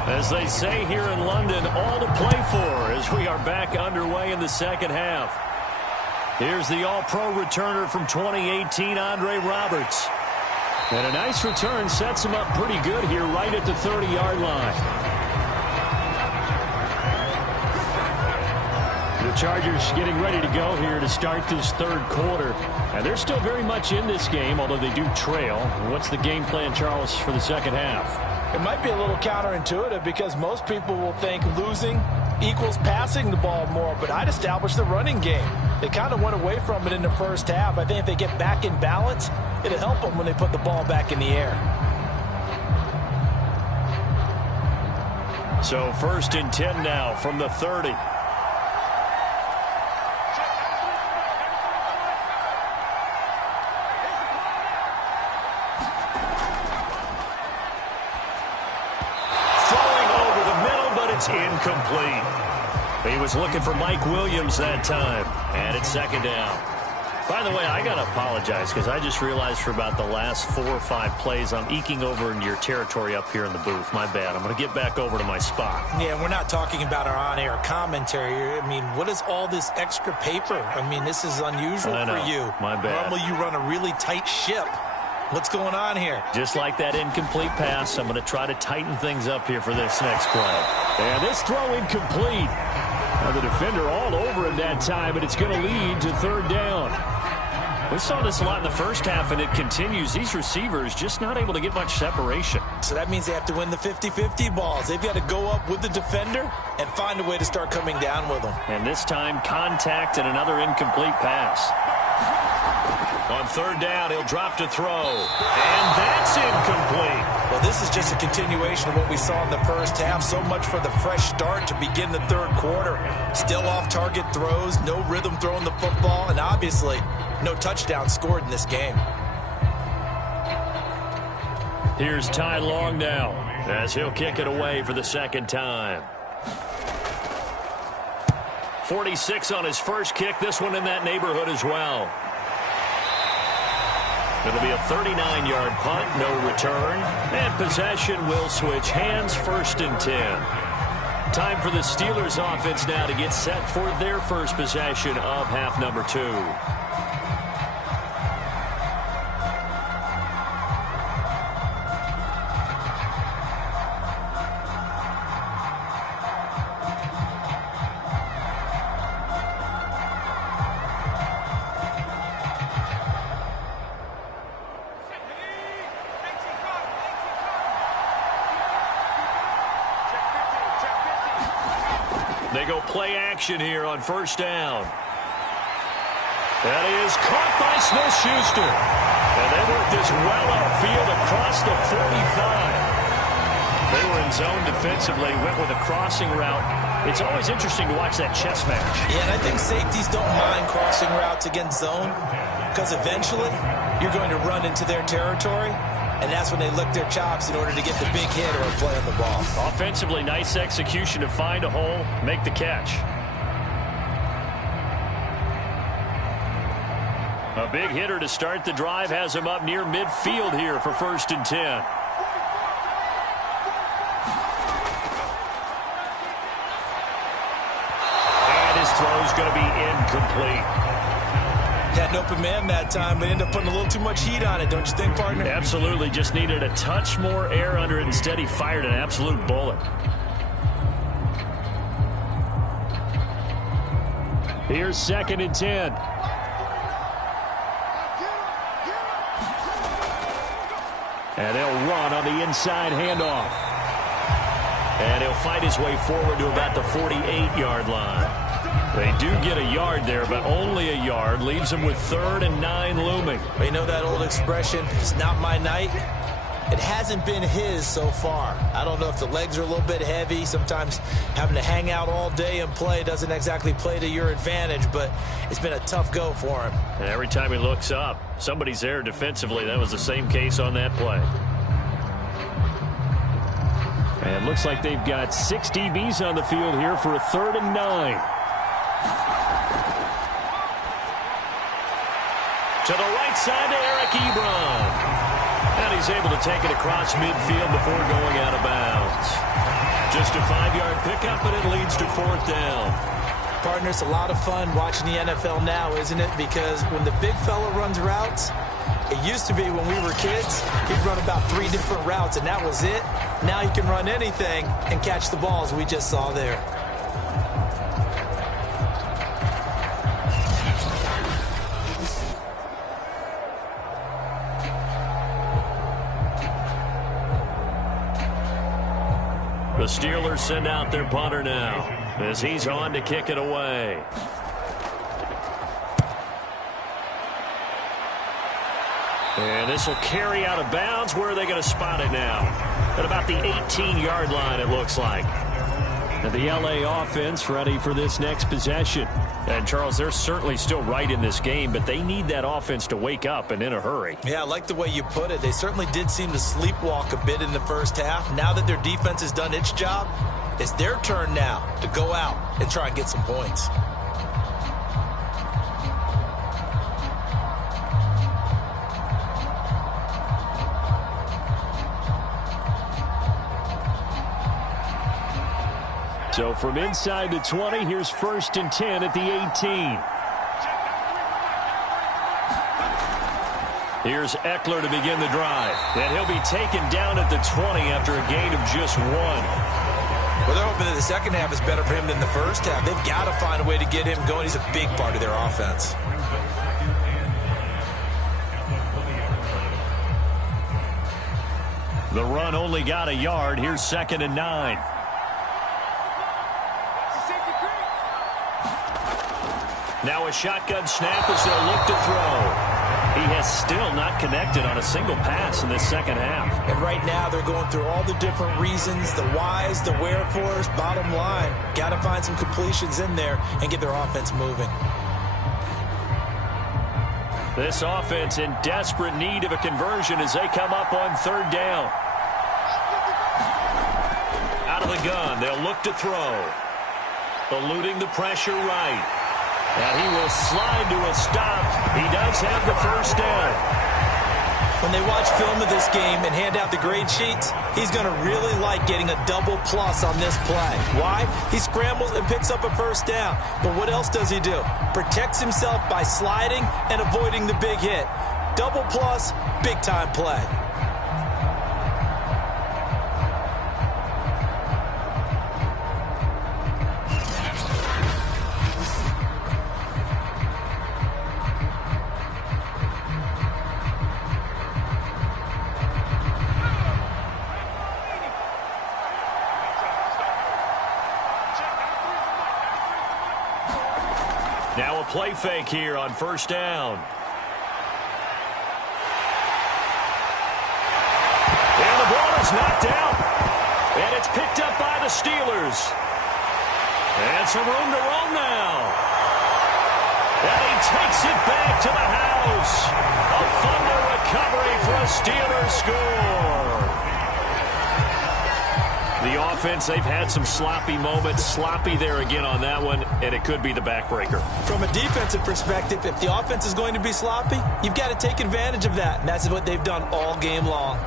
As they say here in London, all to play for as we are back underway in the second half. Here's the All-Pro returner from 2018, Andre Roberts. And a nice return sets him up pretty good here right at the 30-yard line. The Chargers getting ready to go here to start this third quarter. And they're still very much in this game, although they do trail. What's the game plan, Charles, for the second half? It might be a little counterintuitive because most people will think losing equals passing the ball more, but I'd establish the running game. They kind of went away from it in the first half. I think if they get back in balance, it'll help them when they put the ball back in the air. So 1st and 10 now from the 30. Incomplete. He was looking for Mike Williams that time. And it's second down. By the way, I got to apologize because I just realized for about the last 4 or 5 plays I'm eking over into your territory up here in the booth. My bad. I'm going to get back over to my spot. Yeah, we're not talking about our on-air commentary. I mean, what is all this extra paper? I mean, this is unusual for you. My bad. Normally you run a really tight ship. What's going on here? Just like that incomplete pass, I'm going to try to tighten things up here for this next play. And this throw incomplete. Now the defender all over him that time, but it's going to lead to third down. We saw this a lot in the first half, and it continues. These receivers just not able to get much separation. So that means they have to win the 50-50 balls. They've got to go up with the defender and find a way to start coming down with them. And this time, contact and another incomplete pass. On third down, he'll drop to throw. And that's incomplete. Well, this is just a continuation of what we saw in the first half. So much for the fresh start to begin the third quarter. Still off-target throws, no rhythm throwing the football, and obviously no touchdown scored in this game. Here's Ty Long now as he'll kick it away for the second time. 46 on his first kick. This one in that neighborhood as well. It'll be a 39-yard punt, no return, and possession will switch hands, 1st and 10. Time for the Steelers offense now to get set for their first possession of half number 2. They go play action here on first down. That is caught by Smith-Schuster. And they work this well upfield across the 45. They were in zone defensively, went with a crossing route. It's always interesting to watch that chess match. Yeah, and I think safeties don't mind crossing routes against zone because eventually you're going to run into their territory, and that's when they lick their chops in order to get the big hit or a play on the ball. Offensively, nice execution to find a hole, make the catch. A big hitter to start the drive has him up near midfield here for 1st and 10. And his throw's going to be incomplete. Had an open man that time, but ended up putting a little too much heat on it, don't you think, partner? Absolutely, just needed a touch more air under it. Instead, he fired an absolute bullet. Here's 2nd and 10. And they'll run on the inside handoff. And he'll fight his way forward to about the 48-yard line. They do get a yard there, but only a yard. Leaves them with 3rd and 9 looming. You know that old expression, it's not my night? It hasn't been his so far. I don't know if the legs are a little bit heavy. Sometimes having to hang out all day and play doesn't exactly play to your advantage, but it's been a tough go for him. And every time he looks up, somebody's there defensively. That was the same case on that play. And it looks like they've got 6 DBs on the field here for a 3rd and 9. To the right side to Eric Ebron. And he's able to take it across midfield before going out of bounds. Just a 5-yard pickup, and it leads to 4th down. Partner, it's a lot of fun watching the NFL now, isn't it? Because when the big fella runs routes, it used to be when we were kids, he'd run about 3 different routes, and that was it. Now he can run anything and catch the balls we just saw there. The Steelers send out their punter now as he's on to kick it away. And this will carry out of bounds. Where are they going to spot it now? At about the 18-yard line, it looks like. And the LA offense ready for this next possession. And, Charles, they're certainly still right in this game, but they need that offense to wake up and in a hurry. Yeah, I like the way you put it. They certainly did seem to sleepwalk a bit in the first half. Now that their defense has done its job, it's their turn now to go out and try and get some points. So from inside the 20, here's 1st and 10 at the 18. Here's Eckler to begin the drive. And he'll be taken down at the 20 after a gain of just 1. Well, they're hoping that the second half is better for him than the first half. They've got to find a way to get him going. He's a big part of their offense. The run only got a yard. Here's 2nd and 9. Now a shotgun snap as they'll look to throw. He has still not connected on a single pass in this second half. And right now they're going through all the different reasons, the whys, the wherefores. Bottom line, got to find some completions in there and get their offense moving. This offense in desperate need of a conversion as they come up on 3rd down. Out of the gun, they'll look to throw. Eluding the pressure right. And he will slide to a stop. He does have the 1st down. When they watch film of this game and hand out the grade sheets, he's going to really like getting a double plus on this play. Why? He scrambles and picks up a 1st down. But what else does he do? Protects himself by sliding and avoiding the big hit. Double plus, big time play. play fake here on first down. And the ball is knocked out. And it's picked up by the Steelers. And some room to roam now. And he takes it back to the house. A fumble recovery for a Steelers score. The offense, they've had some sloppy moments. Sloppy there again on that one, and it could be the backbreaker. From a defensive perspective, if the offense is going to be sloppy, you've got to take advantage of that. And that's what they've done all game long.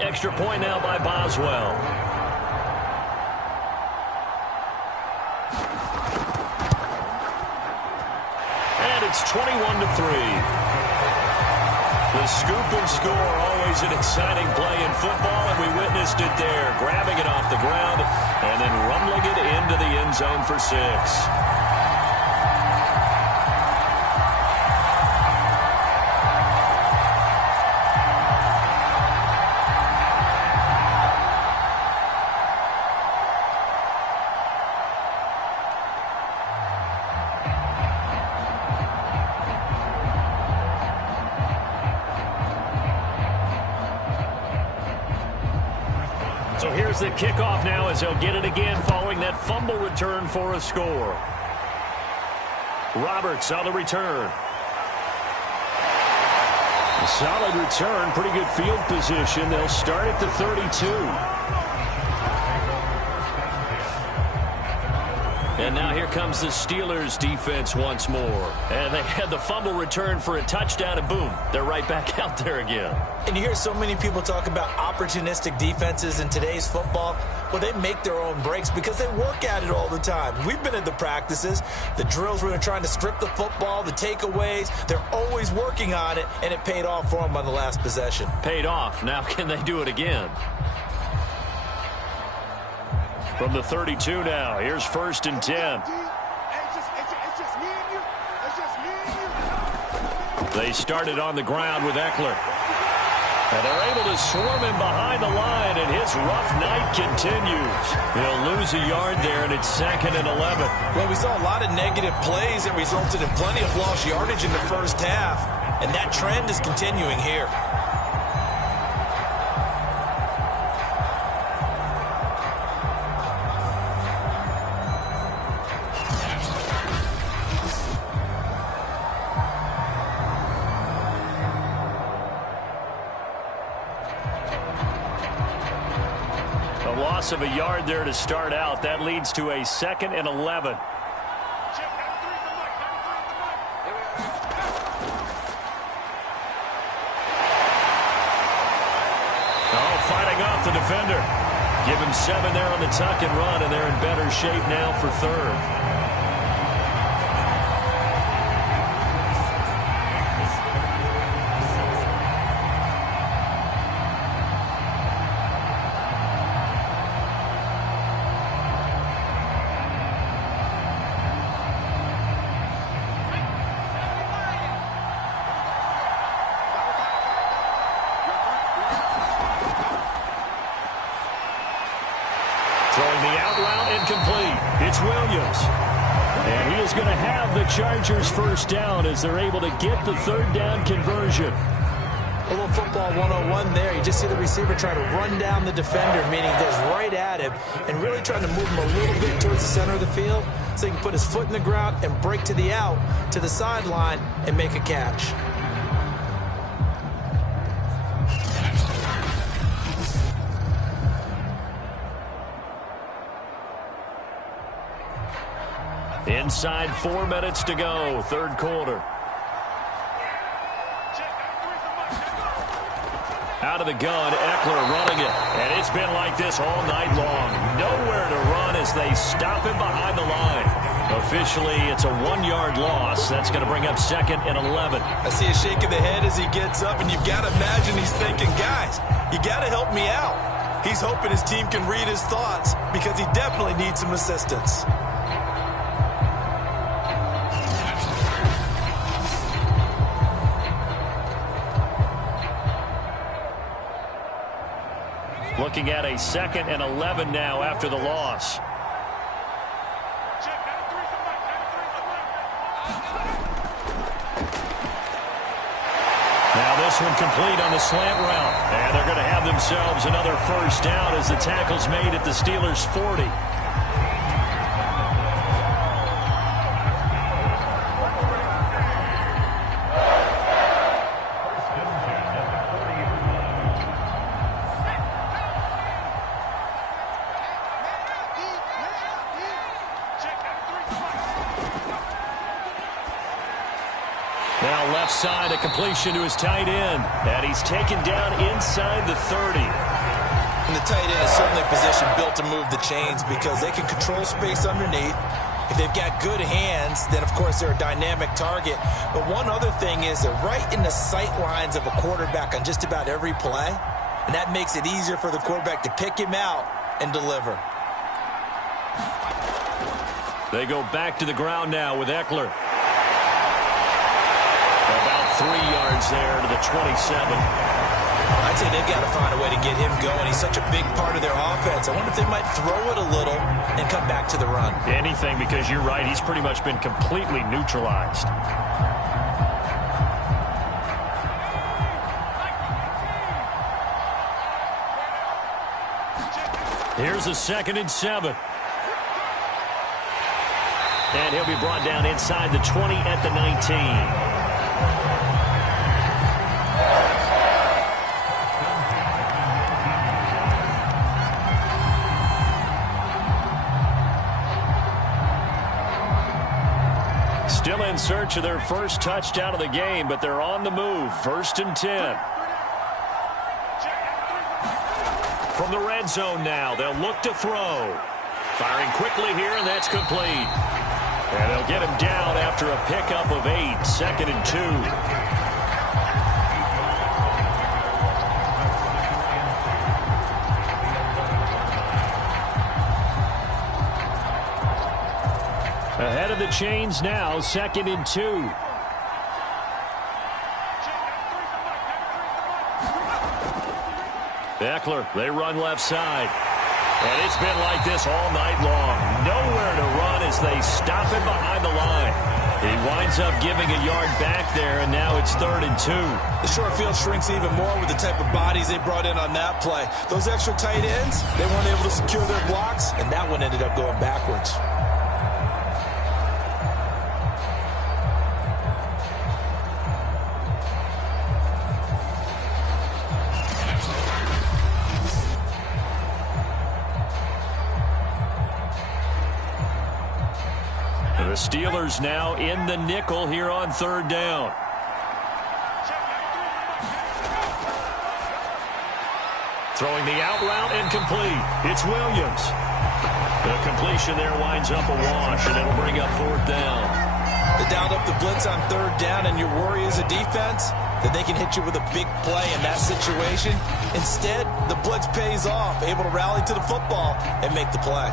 Extra point now by Boswell. And it's 21-3. The scoop and score, always an exciting play in football, and we witnessed it there, grabbing it off the ground and then rumbling it into the end zone for 6. So here's the kickoff now as he'll get it again following that fumble return for a score. Roberts on the return. A solid return, pretty good field position. They'll start at the 32. And now here comes the Steelers defense once more. And they had the fumble return for a touchdown, and boom, they're right back out there again. And you hear so many people talk about opportunistic defenses in today's football. Well, they make their own breaks because they work at it all the time. We've been at the practices, the drills where they're trying to strip the football, the takeaways. They're always working on it, and it paid off for them on the last possession. Paid off. Now can they do it again? From the 32 now, here's 1st and 10. They started on the ground with Eckler. And they're able to swarm him behind the line, and his rough night continues. He'll lose a yard there, and it's 2nd and 11. Well, we saw a lot of negative plays that resulted in plenty of lost yardage in the first half, and that trend is continuing here. Loss of a yard there to start out. That leads to a 2nd and 11. Fighting off the defender. Give him 7 there on the tuck and run, and they're in better shape now for 3rd. Throwing the out route incomplete. It's Williams. And he is going to have the Chargers first down as they're able to get the 3rd down conversion. A little football 101 there. You just see the receiver try to run down the defender, meaning he goes right at him and really trying to move him a little bit towards the center of the field so he can put his foot in the ground and break to the out, to the sideline, and make a catch. Inside 4 minutes to go, 3rd quarter. Out of the gun, Eckler running it. And it's been like this all night long. Nowhere to run as they stop him behind the line. Officially, it's a 1-yard loss. That's going to bring up 2nd and 11. I see a shake of the head as he gets up, and you've got to imagine he's thinking, guys, you got to help me out. He's hoping his team can read his thoughts because he definitely needs some assistance. Looking at a 2nd and 11 now after the loss. Now this one complete on the slant route. And they're going to have themselves another first down as the tackle's made at the Steelers' 40. Now left side, a completion to his tight end. And he's taken down inside the 30. And the tight end is certainly a position built to move the chains because they can control space underneath. If they've got good hands, then of course they're a dynamic target. But one other thing is they're right in the sight lines of a quarterback on just about every play. And that makes it easier for the quarterback to pick him out and deliver. They go back to the ground now with Eckler. About 3 yards there to the 27. I'd say they've got to find a way to get him going. He's such a big part of their offense. I wonder if they might throw it a little and come back to the run. Anything, because you're right. He's pretty much been completely neutralized. Here's a 2nd and 7. And he'll be brought down inside the 20 at the 19. Still in search of their first touchdown of the game, but they're on the move. 1st and 10. From the red zone now, they'll look to throw. Firing quickly here, and that's complete. And they'll get him down after a pickup of 8. 2nd and 2. Ahead of the chains now, 2nd and 2. Eckler, they run left side. And it's been like this all night long. Nowhere to run as they stop him behind the line. He winds up giving a yard back there, and now it's 3rd and 2. The short field shrinks even more with the type of bodies they brought in on that play. Those extra tight ends, they weren't able to secure their blocks, and that one ended up going backwards. The Steelers now in the nickel here on 3rd down. Throwing the out route and complete. It's Williams. The completion there winds up a wash, and it'll bring up 4th down. They dialed up the blitz on 3rd down, and your worry as a defense that they can hit you with a big play in that situation. Instead, the blitz pays off, able to rally to the football and make the play.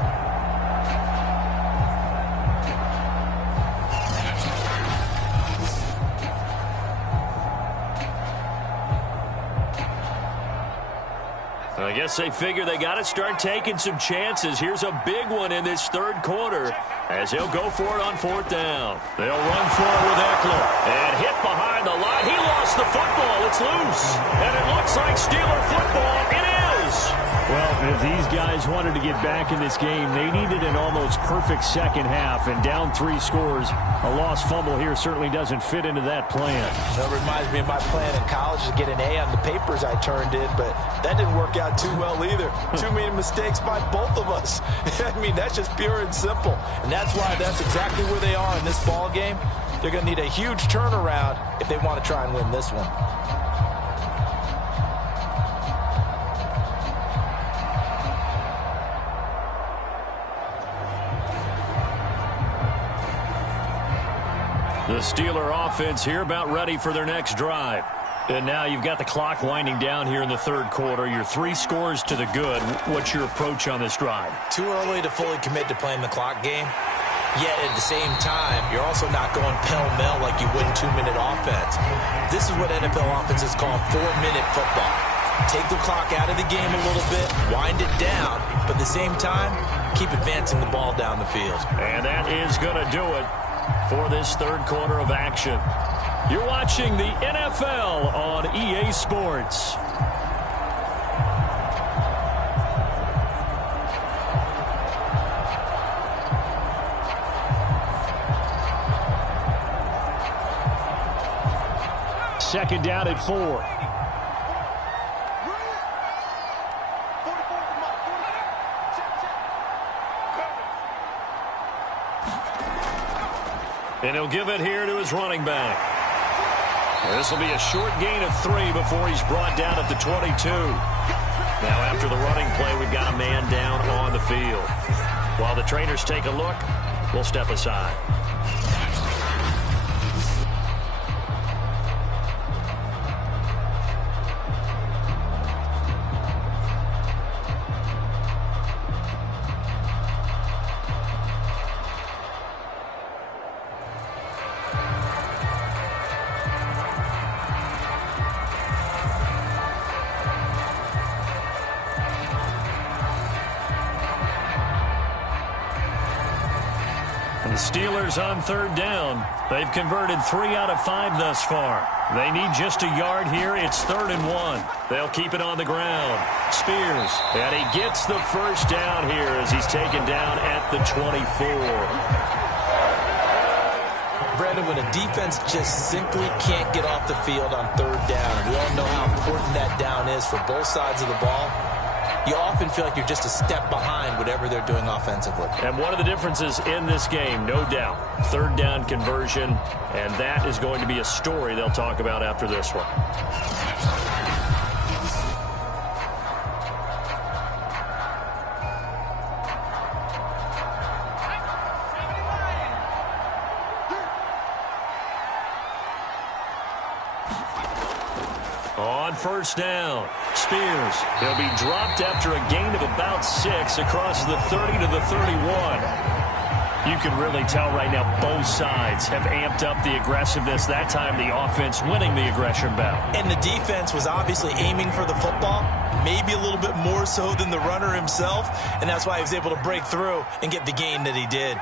I guess they figure they got to start taking some chances. Here's a big one in this 3rd quarter as he'll go for it on 4th down. They'll run for it with Eckler. And hit behind the line. He lost the football. It's loose. And it looks like Steeler football. It is. Well, if these guys wanted to get back in this game, they needed an almost perfect second half. And down 3 scores, a lost fumble here certainly doesn't fit into that plan. That reminds me of my plan in college to get an A on the papers I turned in, but that didn't work out too well either. Too many mistakes by both of us. I mean, that's just pure and simple. And that's why that's exactly where they are in this ball game. They're going to need a huge turnaround if they want to try and win this one. The Steeler offense here about ready for their next drive. And now you've got the clock winding down here in the third quarter. You're 3 scores to the good. What's your approach on this drive? Too early to fully commit to playing the clock game. Yet at the same time, you're also not going pell-mell like you would in 2-minute offense. This is what NFL offenses call 4-minute football. Take the clock out of the game a little bit, wind it down, but at the same time, keep advancing the ball down the field. And that is going to do it for this third quarter of action. You're watching the NFL on EA Sports. Second down at 4. And he'll give it here to his running back. This will be a short gain of 3 before he's brought down at the 22. Now after the running play, we've got a man down on the field. While the trainers take a look, we'll step aside. The Steelers on third down. They've converted 3 out of 5 thus far. They need just a yard here. It's 3rd and 1. They'll keep it on the ground. Spears, and he gets the first down here as he's taken down at the 24. Brandon, when a defense just simply can't get off the field on third down, we all know how important that down is for both sides of the ball. You often feel like you're just a step behind whatever they're doing offensively. And one of the differences in this game, no doubt, third down conversion, and that is going to be a story they'll talk about after this one. On first down, Spears. He'll be dropped after a gain of about 6 across the 30 to the 31. You can really tell right now both sides have amped up the aggressiveness. That time the offense winning the aggression battle. And the defense was obviously aiming for the football, maybe a little bit more so than the runner himself, and that's why he was able to break through and get the gain that he did.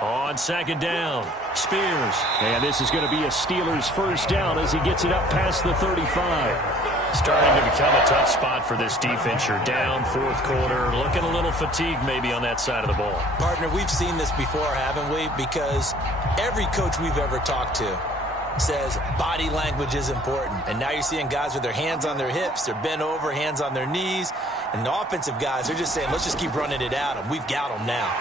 On second down, Spears. And this is going to be a Steelers first down as he gets it up past the 35. Starting to become a tough spot for this defense. You're down fourth quarter, looking a little fatigued maybe on that side of the ball. Partner, we've seen this before, haven't we? Because every coach we've ever talked to says body language is important. And now you're seeing guys with their hands on their hips, they're bent over, hands on their knees. And the offensive guys are just saying, let's just keep running it at them. We've got them now.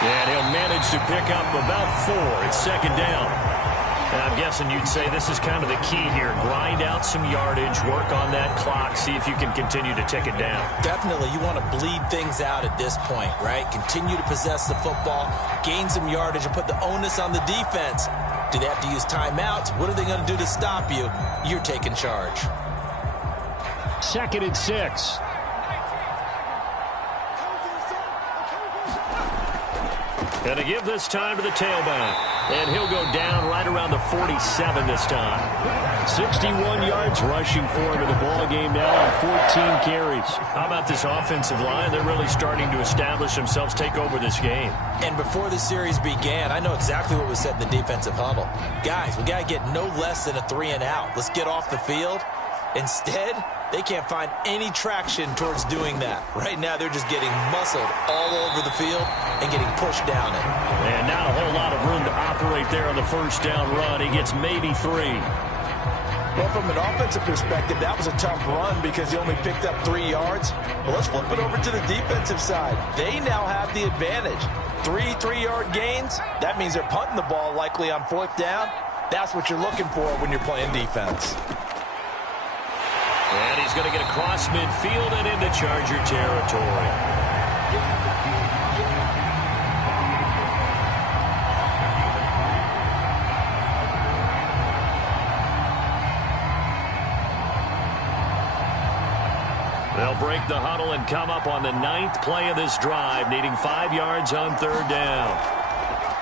Yeah, and he'll manage to pick up about 4. It's second down. And I'm guessing you'd say this is kind of the key here. Grind out some yardage, work on that clock, see if you can continue to tick it down. Definitely. You want to bleed things out at this point, right? Continue to possess the football, gain some yardage, and put the onus on the defense. Do they have to use timeouts? What are they going to do to stop you? You're taking charge. 2nd and 6. And to give this time to the tailback. And he'll go down right around the 47 this time. 61 yards rushing for him in the ball game now on 14 carries. How about this offensive line? They're really starting to establish themselves, take over this game. And before the series began, I know exactly what was said in the defensive huddle. Guys, we got to get no less than a 3 and out. Let's get off the field. Instead, they can't find any traction towards doing that. Right now, they're just getting muscled all over the field and getting pushed down it. And not a whole lot of room to operate there on the first down run. He gets maybe 3. Well, from an offensive perspective, that was a tough run because he only picked up 3 yards. But let's flip it over to the defensive side. They now have the advantage. 3 3-yard gains. That means they're punting the ball likely on 4th down. That's what you're looking for when you're playing defense. And he's going to get across midfield and into Charger territory. They'll break the huddle and come up on the 9th play of this drive, needing 5 yards on 3rd down.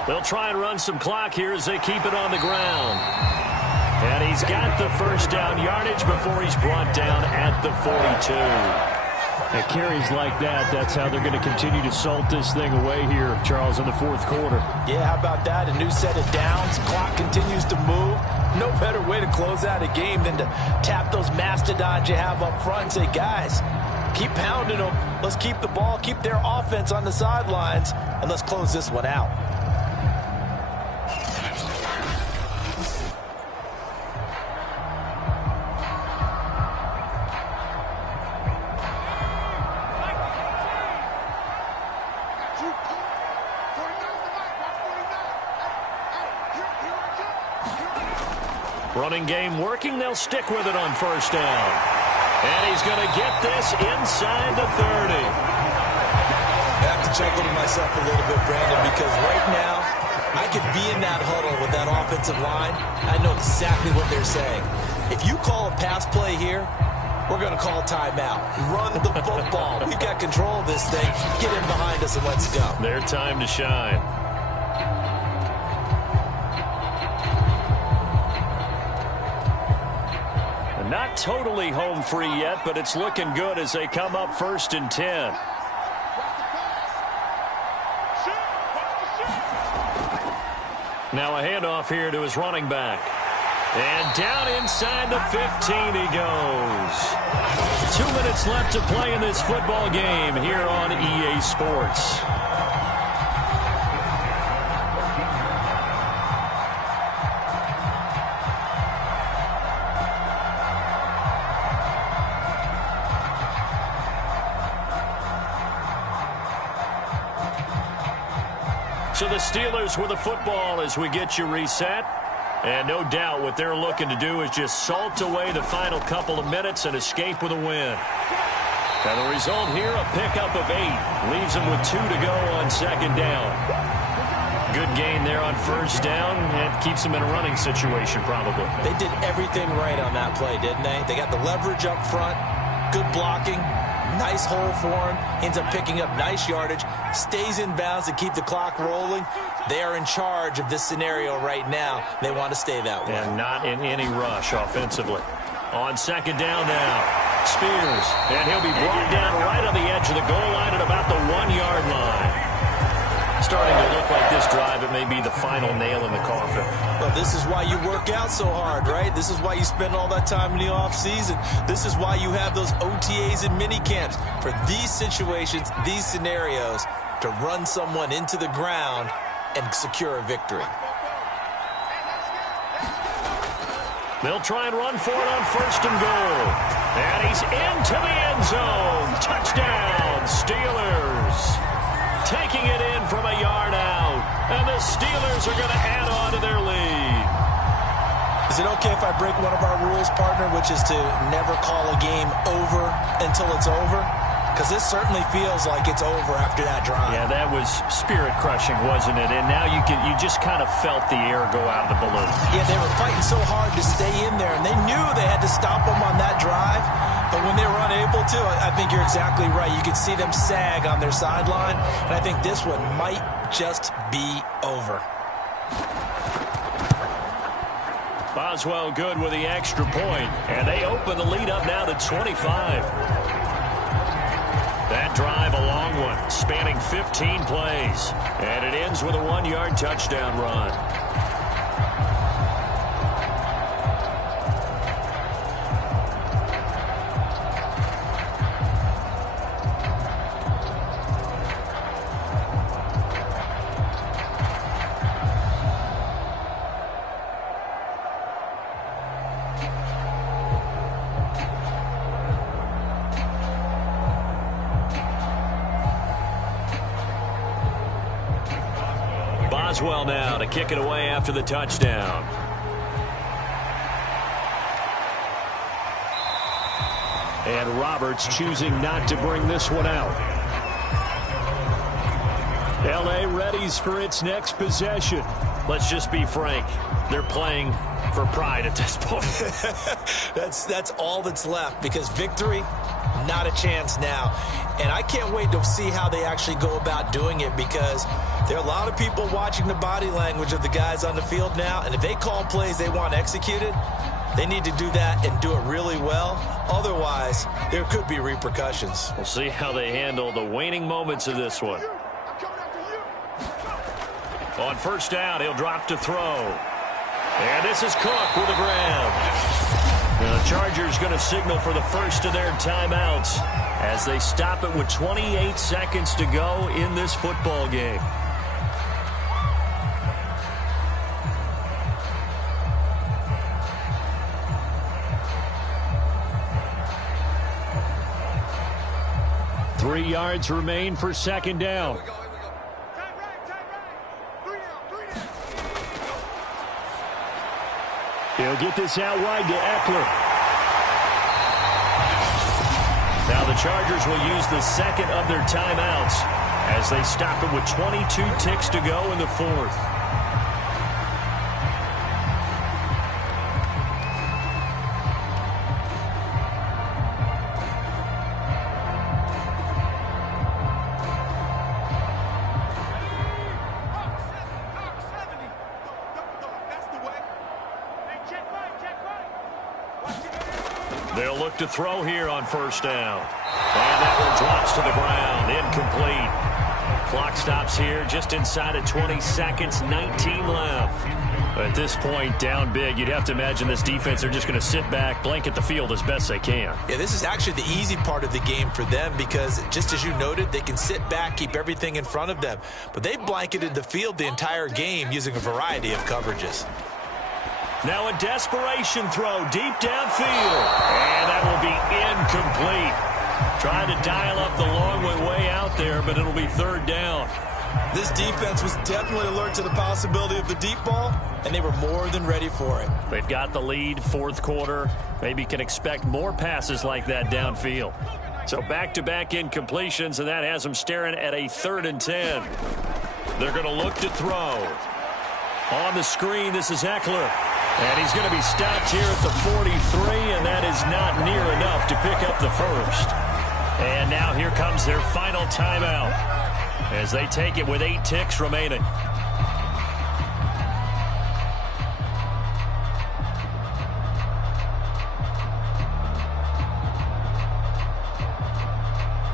They'll try and run some clock here as they keep it on the ground. And he's got the first down yardage before he's brought down at the 42. At carries like that, that's how they're going to continue to salt this thing away here, Charles, in the 4th quarter. Yeah, how about that? A new set of downs. Clock continues to move. No better way to close out a game than to tap those mastodons you have up front and say, guys, keep pounding them. Let's keep the ball, keep their offense on the sidelines, and let's close this one out. Running game working. They'll stick with it on 1st down. And he's going to get this inside the 30. I have to chuckle to myself a little bit, Brandon, because right now I could be in that huddle with that offensive line. I know exactly what they're saying. If you call a pass play here, we're going to call timeout. Run the football. We've got control of this thing. Get in behind us and let's go. Their time to shine. Not totally home free yet, but it's looking good as they come up 1st and 10. Now a handoff here to his running back. And down inside the 15 he goes. 2 minutes left to play in this football game here on EA Sports. So the Steelers with the football as we get you reset. And no doubt what they're looking to do is just salt away the final couple of minutes and escape with a win. And the result here, a pickup of 8. Leaves them with 2 to go on 2nd down. Good gain there on 1st down and keeps them in a running situation probably. They did everything right on that play, didn't they? They got the leverage up front, good blocking. Nice hole for him. Ends up picking up nice yardage. Stays in bounds to keep the clock rolling. They are in charge of this scenario right now. They want to stay that way. And not in any rush offensively. On 2nd down now. Spears. And he'll be brought down right on the edge of the goal line at about the 1-yard line. Starting to look like this drive, it may be the final nail in the coffin. Well, this is why you work out so hard, right? This is why you spend all that time in the offseason. This is why you have those OTAs and mini camps. For these situations, these scenarios, to run someone into the ground and secure a victory. They'll try and run for it on 1st and goal. And he's into the end zone. Touchdown, Steelers. Taking it in from a yard out. And the Steelers are going to add on to their lead. Is it okay if I break one of our rules, partner, which is to never call a game over until it's over? Because this certainly feels like it's over after that drive. Yeah, that was spirit-crushing, wasn't it? And now you just kind of felt the air go out of the balloon. Yeah, they were fighting so hard to stay in there, and they knew they had to stop them on that drive. But when they were unable to, I think you're exactly right. You could see them sag on their sideline, and I think this one might just be over. Boswell good with the extra point, and they open the lead up now to 25. That drive, a long one, spanning 15 plays, and it ends with a 1-yard touchdown run. Boswell now to kick it away after the touchdown. And Roberts choosing not to bring this one out. L.A. readies for its next possession. Let's just be frank. They're playing for pride at this point. That's all that's left, because victory Not a chance now. And I can't wait to see how they actually go about doing it, because there are a lot of people watching the body language of the guys on the field now, and if they call plays they want executed, they need to do that and do it really well. Otherwise, there could be repercussions. We'll see how they handle the waning moments of this one. On first down, he'll drop to throw. And this is Cook with the grab. The Chargers going to signal for the first of their timeouts as they stop it with 28 seconds to go in this football game. Three yards remain for second down. He'll get this out wide to Eckler. Now the Chargers will use the second of their timeouts as they stop it with 22 ticks to go in the fourth. They'll look to throw here on first down. And that one drops to the ground. Incomplete. Clock stops here just inside of 20 seconds. 19 left. At this point, down big, you'd have to imagine this defense are just going to sit back, blanket the field as best they can. Yeah, this is actually the easy part of the game for them, because just as you noted, they can sit back, keep everything in front of them. But they've blanketed the field the entire game using a variety of coverages. Now a desperation throw deep downfield. And that will be incomplete. Trying to dial up the long way out there, but it'll be third down. This defense was definitely alert to the possibility of the deep ball, and they were more than ready for it. They've got the lead, fourth quarter. Maybe can expect more passes like that downfield. So back-to-back incompletions, and that has them staring at a 3rd and 10. They're going to look to throw. On the screen, this is Eckler. And he's going to be stopped here at the 43, and that is not near enough to pick up the first. And now here comes their final timeout as they take it with 8 ticks remaining.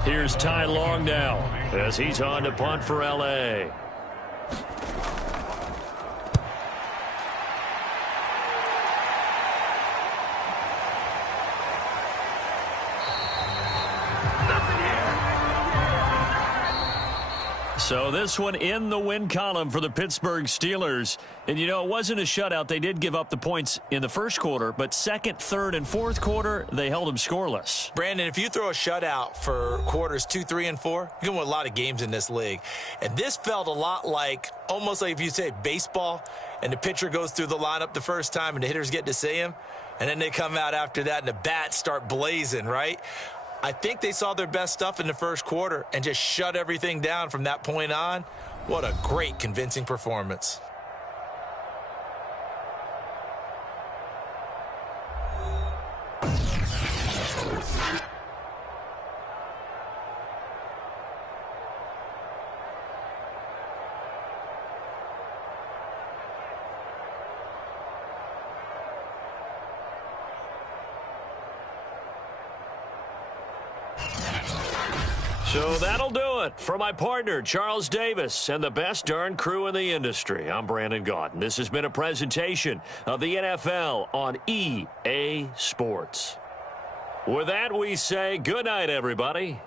Here's Ty Long now as he's on to punt for L.A. So this one in the win column for the Pittsburgh Steelers. And, you know, it wasn't a shutout. They did give up the points in the first quarter, but second, third, and fourth quarter, they held them scoreless. Brandon, if you throw a shutout for quarters 2, 3, and 4, you're going to win a lot of games in this league. And this felt a lot like, almost like if you say baseball, and the pitcher goes through the lineup the first time and the hitters get to see him, and then they come out after that and the bats start blazing, right? I think they saw their best stuff in the first quarter and just shut everything down from that point on. What a great, convincing performance. So that'll do it for my partner, Charles Davis, and the best darn crew in the industry. I'm Brandon Gaudin. This has been a presentation of the NFL on EA Sports. With that, we say good night, everybody.